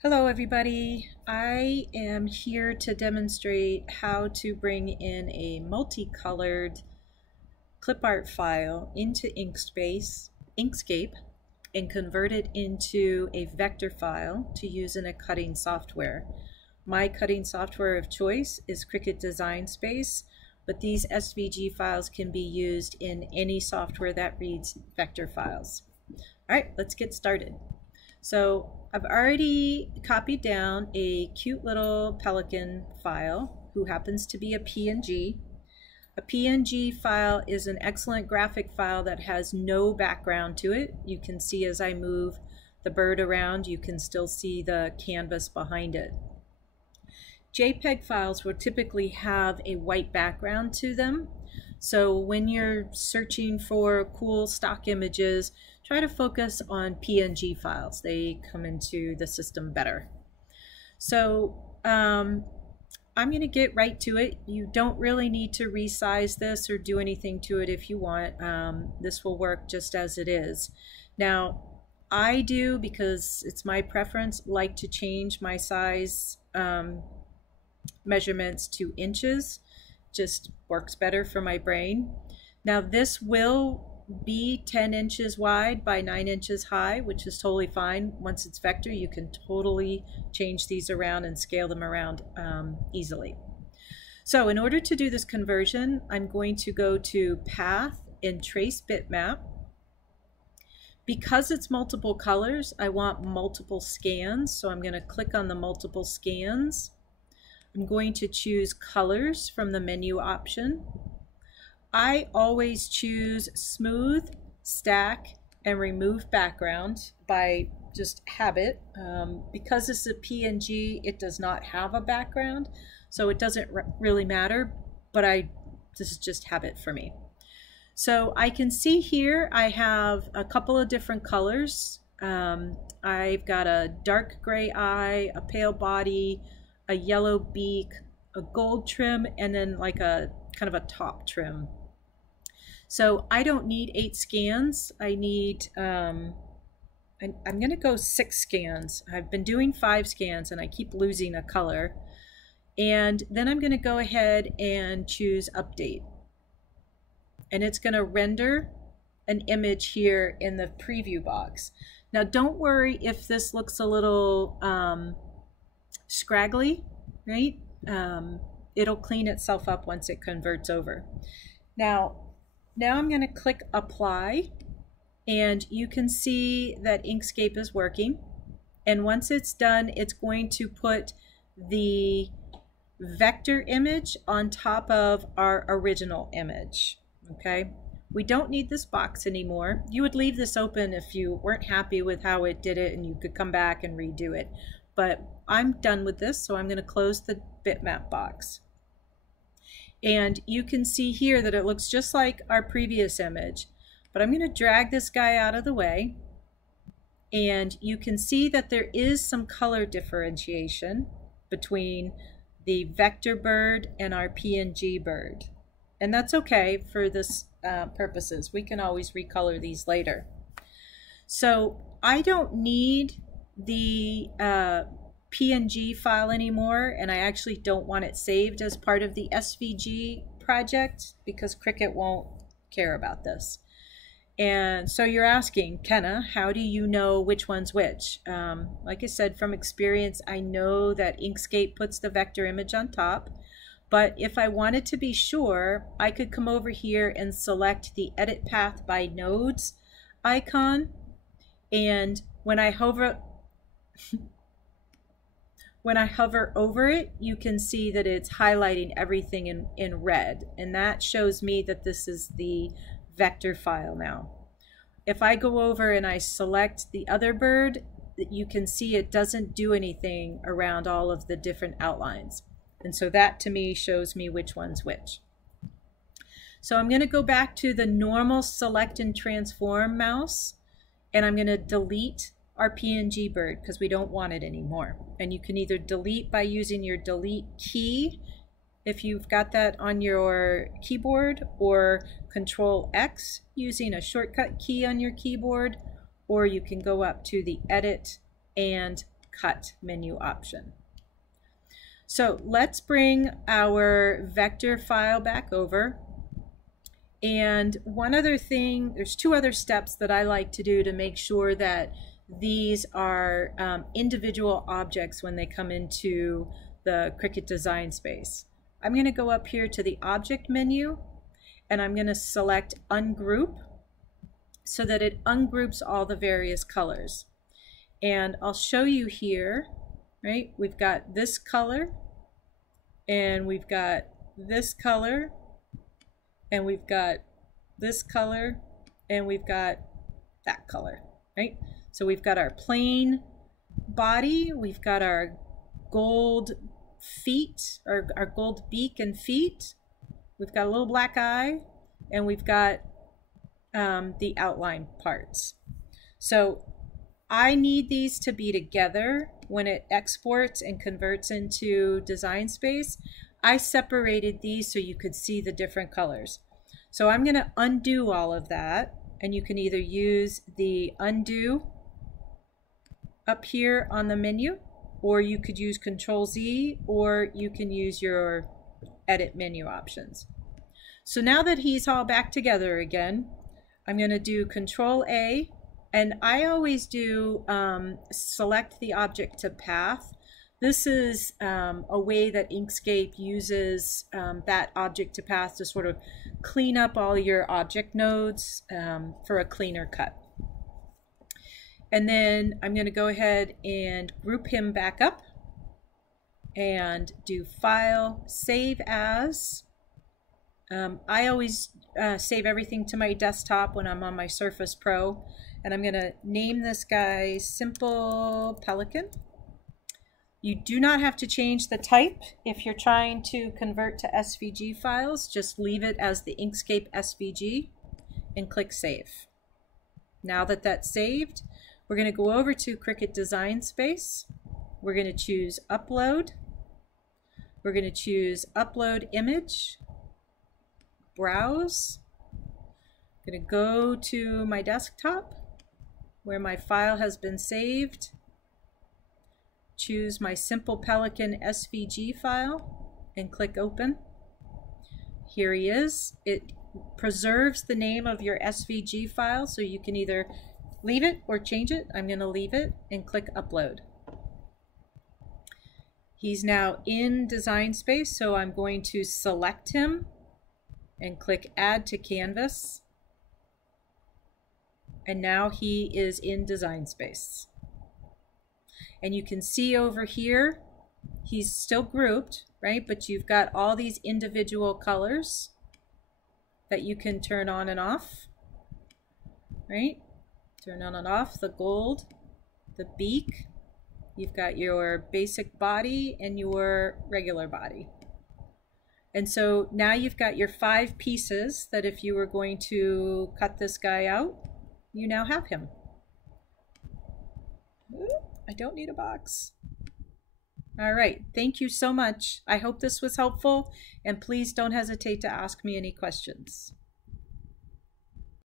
Hello everybody, I am here to demonstrate how to bring in a multicolored clip art file into Inkscape and convert it into a vector file to use in a cutting software. My cutting software of choice is Cricut Design Space, but these SVG files can be used in any software that reads vector files. Alright, let's get started. So I've already copied down a cute little pelican file who happens to be a PNG. A PNG file is an excellent graphic file that has no background to it. You can see as I move the bird around, you can still see the canvas behind it. JPEG files will typically have a white background to them. So when you're searching for cool stock images, try to focus on PNG files. They come into the system better. So I'm going to get right to it. You don't really need to resize this or do anything to it if you want. This will work just as it is. Now, I do, because it's my preference, like to change my size measurements to inches. Just works better for my brain. Now this will be 10 inches wide by 9 inches high, which is totally fine. Once it's vector, you can totally change these around and scale them around easily. So in order to do this conversion, I'm going to go to Path and Trace Bitmap. Because it's multiple colors, I want multiple scans, so I'm going to click on the multiple scans. I'm going to choose colors from the menu option. I always choose smooth, stack, and remove background by just habit. Because this is a PNG, it does not have a background, so it doesn't really matter, but this is just habit for me. So I can see here I have a couple of different colors. I've got a dark gray eye, a pale body, a yellow beak, a gold trim, and then like a kind of a top trim. So I don't need 8 scans. I need, I'm going to go 6 scans. I've been doing 5 scans and I keep losing a color. And then I'm going to go ahead and choose update. And it's going to render an image here in the preview box. Now don't worry if this looks a little scraggly, right? It'll clean itself up once it converts over. Now I'm going to click apply, and you can see that Inkscape is working. And once it's done, it's going to put the vector image on top of our original image. Okay, we don't need this box anymore. You would leave this open if you weren't happy with how it did it, and you could come back and redo it. But I'm done with this, so I'm going to close the bitmap box. And you can see here that it looks just like our previous image. But I'm going to drag this guy out of the way. And you can see that there is some color differentiation between the vector bird and our PNG bird. And that's okay for this purposes. We can always recolor these later. So I don't need the PNG file anymore, and I actually don't want it saved as part of the SVG project because Cricut won't care about this. And so you're asking, Kenna, how do you know which one's which? Like I said, from experience, I know that Inkscape puts the vector image on top, but if I wanted to be sure, I could come over here and select the Edit Path by Nodes icon, and when I hover over it, you can see that it's highlighting everything in red, and that shows me that this is the vector file now. If I go over and I select the other bird, you can see it doesn't do anything around all of the different outlines. And so that to me shows me which one's which. So I'm going to go back to the normal select and transform mouse, and I'm going to delete our PNG bird because we don't want it anymore. And you can either delete by using your delete key if you've got that on your keyboard, or Control X using a shortcut key on your keyboard, or you can go up to the Edit and cut menu option. So let's bring our vector file back over. And one other thing, there's two other steps that I like to do to make sure that these are individual objects when they come into the Cricut design space. I'm going to go up here to the object menu and I'm going to select ungroup so that it ungroups all the various colors. And I'll show you here, right? We've got this color and we've got this color and we've got this color and we've got that color, right? So we've got our plain body, we've got our gold feet, or our gold beak and feet, we've got a little black eye, and we've got the outline parts. So I need these to be together when it exports and converts into Design Space. I separated these so you could see the different colors. So I'm going to undo all of that, and you can either use the undo up here on the menu, or you could use Control-Z, or you can use your edit menu options. So now that he's all back together again, I'm going to do Control-A, and I always do select the object to path. This is a way that Inkscape uses that object to path to sort of clean up all your object nodes for a cleaner cut. And then I'm going to go ahead and group him back up and do File, Save As. I always save everything to my desktop when I'm on my Surface Pro. And I'm going to name this guy Simple Pelican. You do not have to change the type if you're trying to convert to SVG files. Just leave it as the Inkscape SVG and click Save. Now that that's saved, we're going to go over to Cricut Design Space. We're going to choose Upload. We're going to choose Upload Image, Browse. I'm going to go to my desktop where my file has been saved. Choose my Simple Pelican SVG file and click Open. Here he is. It preserves the name of your SVG file, so you can either leave it or change it. I'm going to leave it and click Upload. He's now in Design Space, so I'm going to select him and click Add to Canvas. And now he is in Design Space. And you can see over here, he's still grouped, right? But you've got all these individual colors that you can turn on and off, right? Turn on and off the gold, the beak. You've got your basic body and your regular body. And so now you've got your 5 pieces that if you were going to cut this guy out, you now have him. Ooh, I don't need a box. All right, thank you so much. I hope this was helpful, and please don't hesitate to ask me any questions.